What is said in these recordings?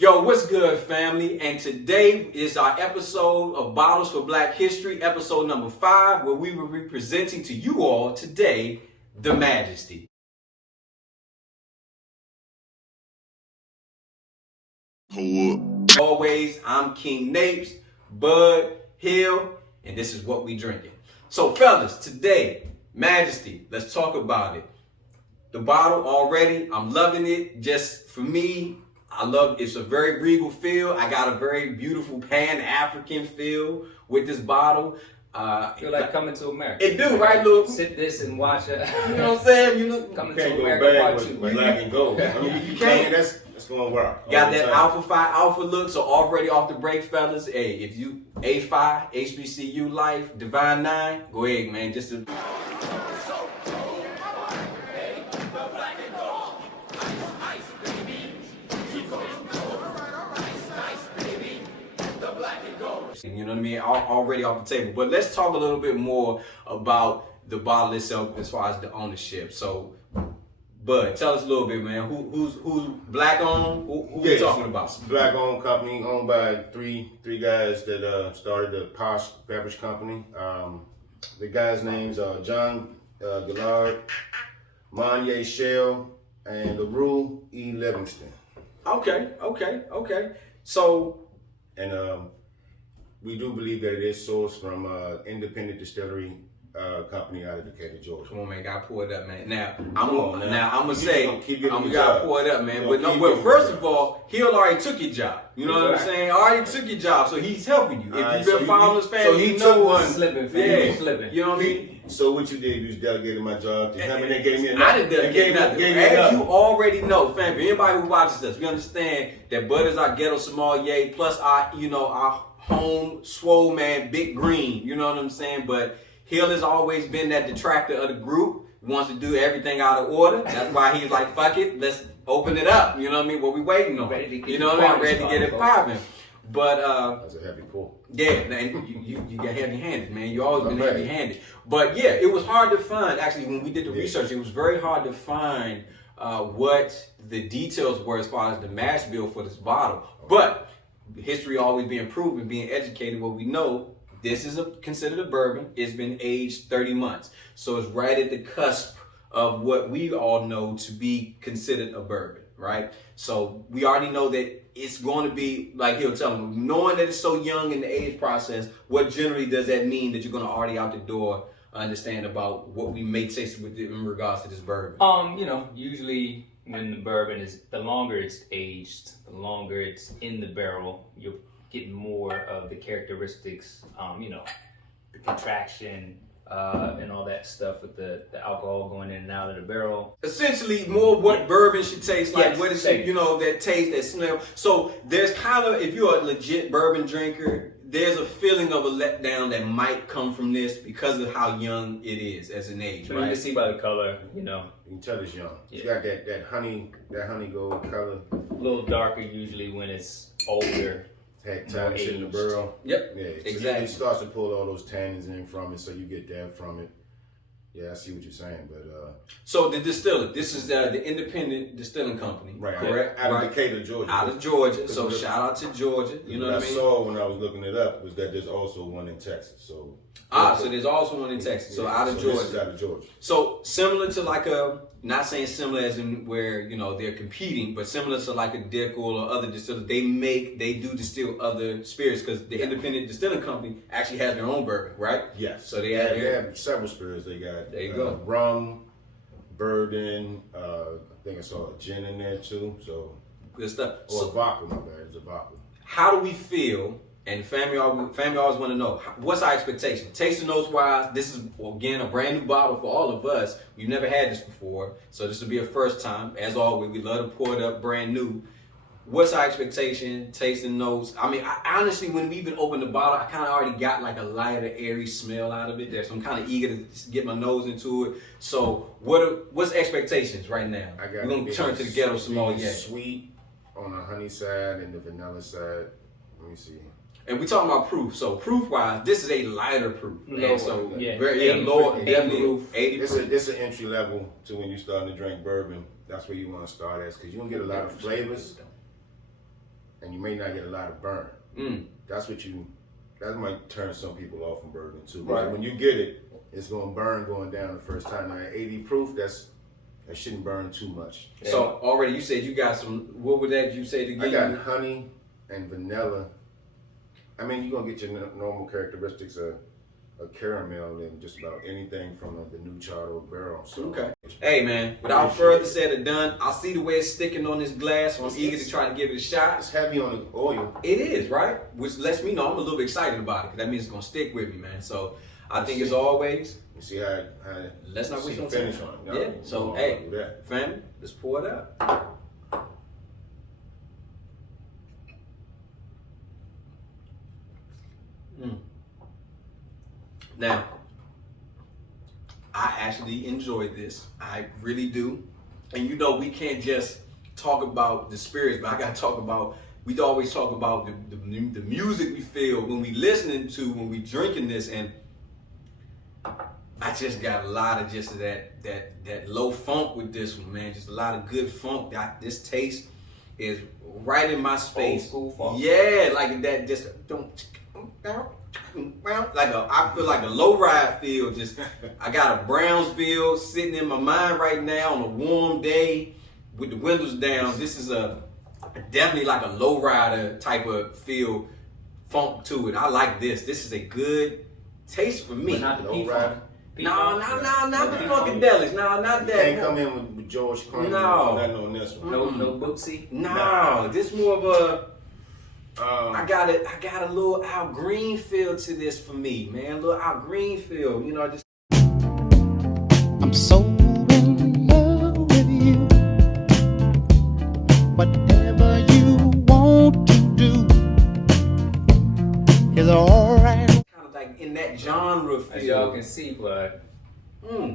Yo, what's good, family? And today is our episode of Bottles for Black History, episode number 5, where we will be presenting to you all today the Majesty. Always, I'm King Napes, Bud, Hill, and this is what we drinking. So, fellas, today, Majesty, let's talk about it. The bottle already, I'm loving it. Just for me, I love it's a very regal feel. I got a very beautiful Pan-African feel with this bottle. I feel like coming to America. It do, right, Luke? Sit this and watch it. You know what I'm saying? You look coming can't to go America bad watch with black and gold. I mean, you can't. That's going to work. Got that Alpha Phi Alpha look, so already off the break, fellas. Hey, if you A5, HBCU Life, Divine 9, go ahead, man. Just to... You know what I mean? Already off the table. But let's talk a little bit more about the bottle itself as far as the ownership. So, Bud, tell us a little bit, man. Who's black owned? Who we talking about? It's a black owned company owned by three guys that started the Posh Beverage Company. The guys' names are John Gillard, Monye Shell, and LaRue E. Livingston. Okay. So, and we do believe that it is sourced from independent distillery company out of Decatur, Georgia. come on, man, gotta pour it up, man. Now I'm gonna you gotta pour it up, man. But first of all, Hill already took your job. You know what I'm saying? Already took your job, so he's helping you. If you've been following this family, so you know one slipping, yeah, slipping. You know what I mean? So what you did, you just delegated my job to him, and they gave me I didn't delegate nothing. As you already know, fam, for anybody who watches us, we understand that Bud is our ghetto sommelier, plus our home swole man, Big Green. You know what I'm saying? But Hill has always been that detractor of the group. He wants to do everything out of order. That's why he's like, fuck it, let's open it up. You know what I mean? What we waiting on? You know what I mean? Ready to get it popping. But that's a heavy pull. yeah, and you got heavy-handed, man. You always been heavy-handed. But yeah, it was hard to find. Actually, when we did the research, it was very hard to find what the details were as far as the mash bill for this bottle. But history always being proven, being educated, what we know, this is considered a bourbon. It's been aged 30 months. So it's right at the cusp of what we all know to be considered a bourbon, right? So we already know that it's going to be, like he'll tell them, knowing that it's so young in the age process, what generally does that mean that you're going to already out the door understand about what we may taste with it in regards to this bourbon? Usually when the bourbon is, the longer it's aged, the longer it's in the barrel, you're getting more of the characteristics, the contraction, and all that stuff with the alcohol going in and out of the barrel. Essentially, more what bourbon should taste like, what it should, that taste, that smell. So there's kind of, if you're a legit bourbon drinker, there's a feeling of a letdown that might come from this because of how young it is as an age, right? You can see by the color, You can tell it's young. It's got that honey gold color. A little darker usually when it's older. Had time to sit in the barrel. Yep. Yeah, exactly. It starts to pull all those tannins in from it, so you get that from it. Yeah, I see what you're saying, but so the distiller, this is the independent distilling company, right? Correct. Out of Decatur, Georgia. Out of Georgia. So shout out to Georgia. You know what I mean? I saw when I was looking it up was that there's also one in Texas. So so there's also one in Texas. So out of Georgia. This is out of Georgia. So similar to like not saying similar as in where they're competing, but similar to like a Dickel or other distillers, they do distill other spirits because the independent distilling company actually has their own bourbon, right? Yes. So they have several spirits. They got there you go. Rum, bourbon. I think I saw a gin in there too. So good stuff. Or a vodka. My bad. It's a vodka. How do we feel? And family always want to know, what's our expectation? Tasting notes wise, this is, again, a brand new bottle for all of us. We've never had this before, so this will be a first time. As always, we love to pour it up brand new. What's our expectation? Tasting notes. I mean, honestly, when we even opened the bottle, I kind of already got like a lighter, airy smell out of it there, so I'm kind of eager to get my nose into it. So what's expectations right now? We're going to turn to the ghetto sommelier. Sweet on the honey side and the vanilla side. Let me see. And we talking about proof. So proof-wise, this is a lighter proof. Lower, so very lower, 80 proof. 80 proof. It's an entry level to when you're starting to drink bourbon. That's where you want to start as, because you don't get a lot of flavors. and you may not get a lot of burn. That might turn some people off from bourbon too. Right. When you get it, it's gonna burn going down the first time. Now, 80 proof, that shouldn't burn too much. So already you said you got some. What would that you say to give? I got honey and vanilla. I mean, you're gonna get your normal characteristics of caramel and just about anything from the new charred barrel. So, okay. Hey man, without further said or done, I see the way it's sticking on this glass, so I'm eager to try to give it a shot. It's heavy on the oil. It is, right? Which lets me know I'm a little bit excited about it, because that means it's gonna stick with me, man. So I think as always, you see how let's not waste no finish time. on it. Yeah. So hey, family, let's pour it up. Now, I actually enjoyed this. I really do. And you know, we can't just talk about the spirits, but I gotta talk about, we always talk about the music we feel when we listening to, when we drinking this, and I just got a lot of just that low funk with this one, man. Just a lot of good funk. This taste is right in my space. Old school funk. Yeah, like that. Just I feel like a low ride feel. Just I got a Brownsville sitting in my mind right now on a warm day with the windows down. This is definitely like a low rider type of feel, funk to it. I like this. This is a good taste for me. But not the Low P rider. funk. No, not the Funkadelics. No, not that. Can't come in with George Clinton. No. Nothing on this one. No Bootsy. No, this more of a. I got a little Al Green feel to this for me, man. A little Al Green feel, you know. Just I'm so in love with you. Whatever you want to do is alright. kind of like in that genre feel. As y'all can see, but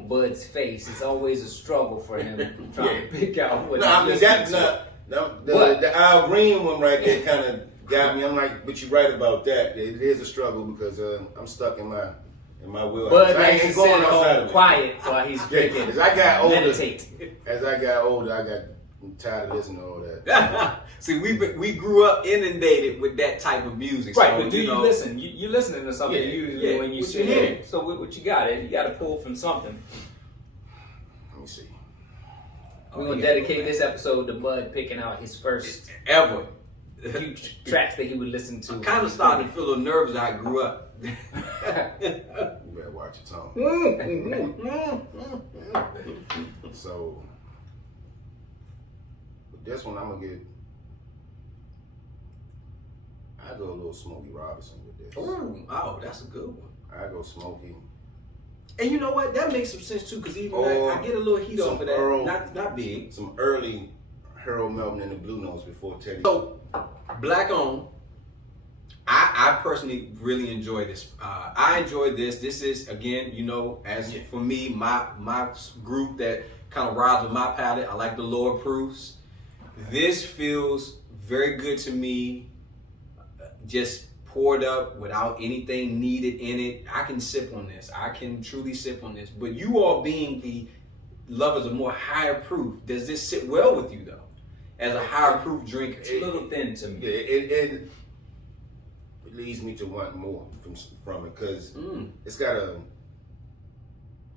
Bud's face, it's always a struggle for him trying to pick out what No, I mean he's that's listening not to. the Al Green one right there kind of got me. I'm like, but you're right about that. It is a struggle because I'm stuck in my wheelhouse. Bud I likes to ain't sit going outside home of it. quiet while he's drinking. As I got older, Meditate. I'm tired of listening to all that. See, we grew up inundated with that type of music. Right, so, but do you know, listen? You're listening to something Yeah, usually yeah. when you What sit you here. hear? So what you got? You got to pull from something. Let me see. We're going to dedicate this episode to Bud picking out his first ever. few tracks that he would listen to. I'm kind of starting to feel a little nervous. I grew up. You better watch your tongue. So, with this one, I'm gonna get. I go a little Smokey Robinson with this. Ooh, oh, that's a good one. I go Smokey. And you know what? That makes some sense too, because even Or I get a little heat some off of that. Earl- Not big. Some early Harold Melvin and the Blue Notes before Teddy. So, black on. I personally really enjoy this. I enjoy this. This is, again, you know, as for me, my group that kind of rides with my palate. I like the lower proofs. This feels very good to me. Just poured up without anything needed in it. I can sip on this. I can truly sip on this. But you all being the lovers of more higher proof, does this sit well with you though? As a higher proof drinker? It's a little thin to me. Yeah, it leads me to want more from it because it's got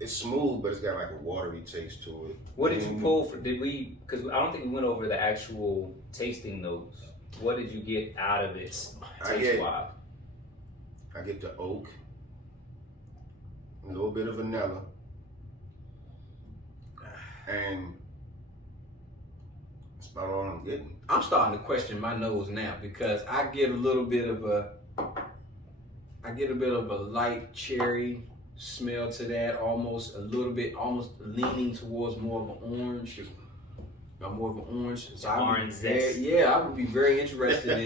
it's smooth, but it's got like a watery taste to it. What did you pull for? Because I don't think we went over the actual tasting notes. What did you get out of it taste wise? I get the oak, a little bit of vanilla, and that's about all I'm getting. I'm starting to question my nose now because I get a little bit of a light cherry smell to that, almost leaning towards more of an orange. So Orange zest. I would be very interested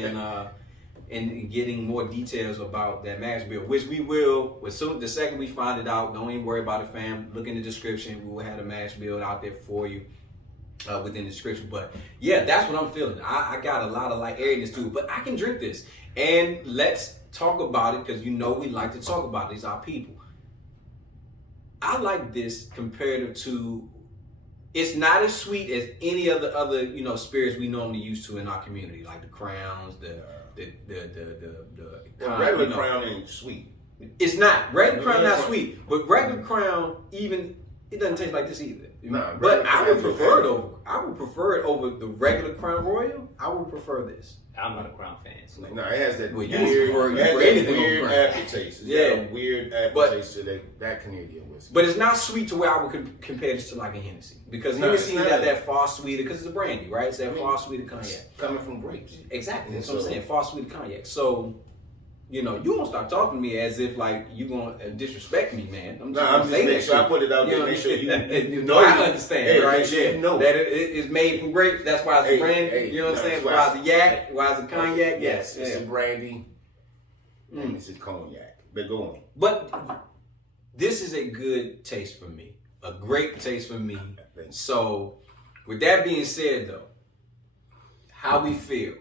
in getting more details about that mash bill, which we will. The second we find it out, don't even worry about it, fam. Look in the description. We will have a mash bill out there for you. Within the description, but yeah, that's what I'm feeling. I got a lot of like airiness to it, but I can drink this. And let's talk about it because you know we like to talk about it. These are people. I like this comparative to It's not as sweet as any of the other spirits we normally used to in our community, like the Crowns, the regular Crown ain't sweet. It's not regular Crown, not sweet, but regular Crown even it doesn't taste like this either. Nah, but I would prefer it over. I would prefer it over the regular Crown Royal. I would prefer this. I'm not a Crown fan. So. No, it has that Well, weird aftertaste. Yeah, weird aftertaste to that Canadian whiskey. But it's not sweet to where I would compare this to like a Hennessy, because Hennessy got that far sweeter because it's a brandy, right? It's that far sweeter cognac coming from grapes. Exactly, that's what I'm saying. Far sweeter cognac. So, you won't start talking to me as if like you gonna disrespect me, man. I'm just making sure I put it out there. Make sure you know. I understand, right? Yeah, that it's made from grapes. That's why it's a brandy. You know what I'm saying? Why it's a yak? Why it's a cognac? Yes, it's a brandy. And it's a cognac. But go on. But this is a good taste for me. A great taste for me. So, with that being said, though, how we feel?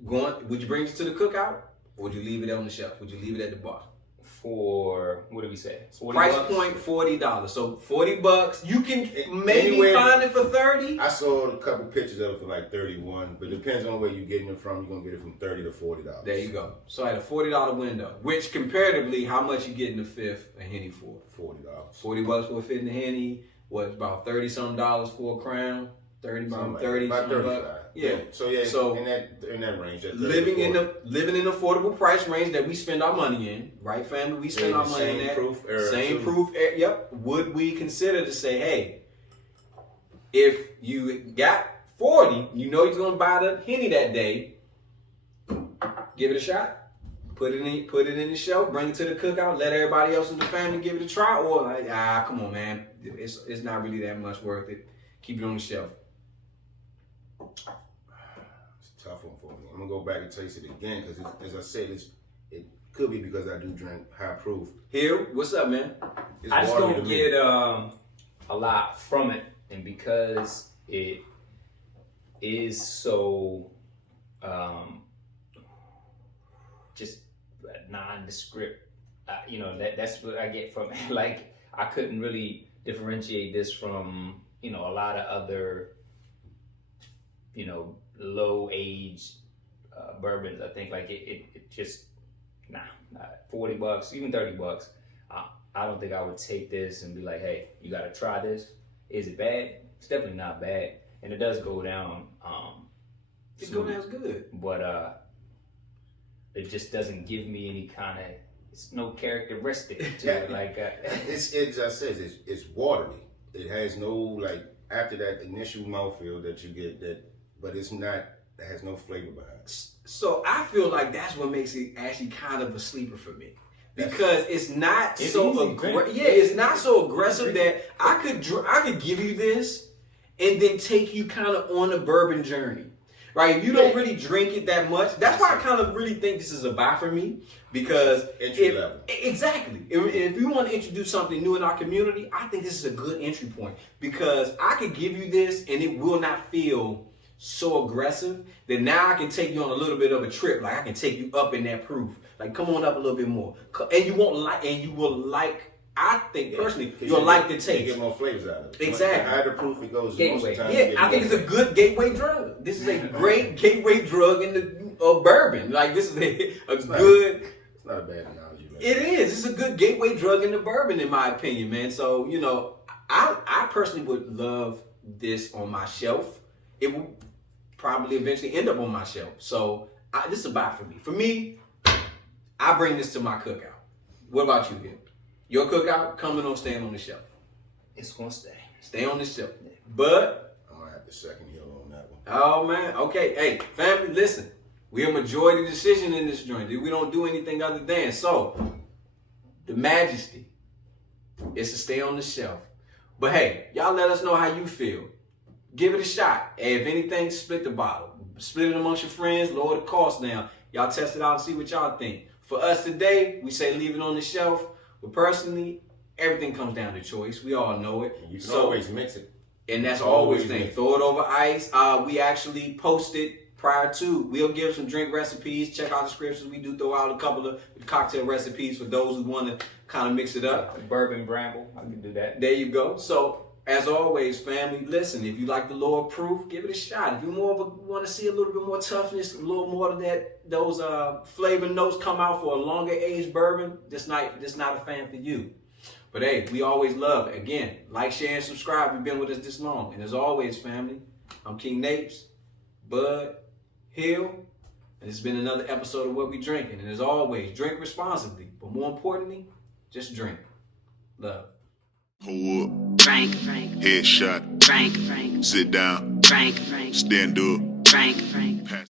Would you bring this to the cookout? Or would you leave it on the shelf? Would you leave it at the bar? For, what did we say? Price point $40. So $40. You can maybe find it for $30. I saw a couple pictures of it for like $31, but it depends on where you're getting it from. You're gonna get it from $30 to $40. There you go. So at a $40 window, which comparatively, how much you get in the fifth a Henny for? $40. $40 for a fifth in the Henny. What, about $30-something for a Crown? 30, about 30, about 35. Yeah. So in that range. Living in affordable price range that we spend our money in, right, family? We spend our money in that. Same proof. Yep. Would we consider to say, hey, if you got 40, you're going to buy the Henny that day, give it a shot. Put it in the shelf, bring it to the cookout, let everybody else in the family give it a try, or like, come on, man, it's not really that much worth it. Keep it on the shelf. It's a tough one for me. I'm gonna go back and taste it again because, as I said, it could be because I do drink high proof. Here, what's up, man? I just don't get a lot from it, and because it is so just nondescript, that's what I get from it. Like, I couldn't really differentiate this from a lot of other low age bourbons. I think like it just $40, even $30. I don't think I would take this and be like, hey, you got to try this. Is it bad? It's definitely not bad, and it does go down. It goes down good, but it just doesn't give me any kind of. It's no characteristic to it. Like it's as I said, it's watery. It has no like after that initial mouthfeel that you get but it's not. It has no flavor behind it. So I feel like that's what makes it actually kind of a sleeper for me. Because it's not so aggressive. Yeah, it's not so aggressive that I could give you this and then take you kind of on a bourbon journey, right? If you don't really drink it that much, that's why I kind of really think this is a buy for me. Because entry level. Exactly. If you want to introduce something new in our community, I think this is a good entry point because I could give you this and it will not feel so aggressive that now I can take you on a little bit of a trip. Like I can take you up in that proof. Like come on up a little bit more, and you will like. I think personally, you'll like the taste. You get more flavors out of it. Exactly. The higher the proof it goes, gateway. Most of the time Yeah, I think it's a good gateway drug. This is a great gateway drug in the bourbon. Like this is a good. It's not a bad analogy. Man. It is. It's a good gateway drug in the bourbon, in my opinion, man. So I personally would love this on my shelf. It will probably eventually end up on my shelf. So this is a buy for me. For me, I bring this to my cookout. What about you, Hill? Your cookout coming on staying on the shelf? It's gonna stay. Stay on the shelf. But I'm gonna have to second Hill on that one. Oh man, okay. Hey, family, listen. We're a majority decision in this joint. We don't do anything other than so. The Majesty is to stay on the shelf. But hey, y'all let us know how you feel. Give it a shot. Hey, if anything, split the bottle. Split it amongst your friends, lower the cost down. Y'all test it out and see what y'all think. For us today, we say leave it on the shelf. But personally, everything comes down to choice. We all know it. You can always mix it. And that's always the thing. Throw it over ice. We actually posted prior to. We'll give some drink recipes. Check out the descriptions. We do throw out a couple of cocktail recipes for those who want to kind of mix it up. Bourbon bramble. I can do that. There you go. So As always, family, listen, if you like the lower proof, give it a shot. If you want to see a little bit more toughness, a little more of those flavor notes come out for a longer aged bourbon, this not a fan for you. But hey, we always love it. Again, like, share, and subscribe. You've been with us this long. And as always, family, I'm King Napes, Bud, Hill, and it's been another episode of What We Drinkin'. And as always, drink responsibly, but more importantly, just drink. Love. Hold up. Frank, Headshot. Frank, Sit down. Frank, Stand up. Frank. Pass.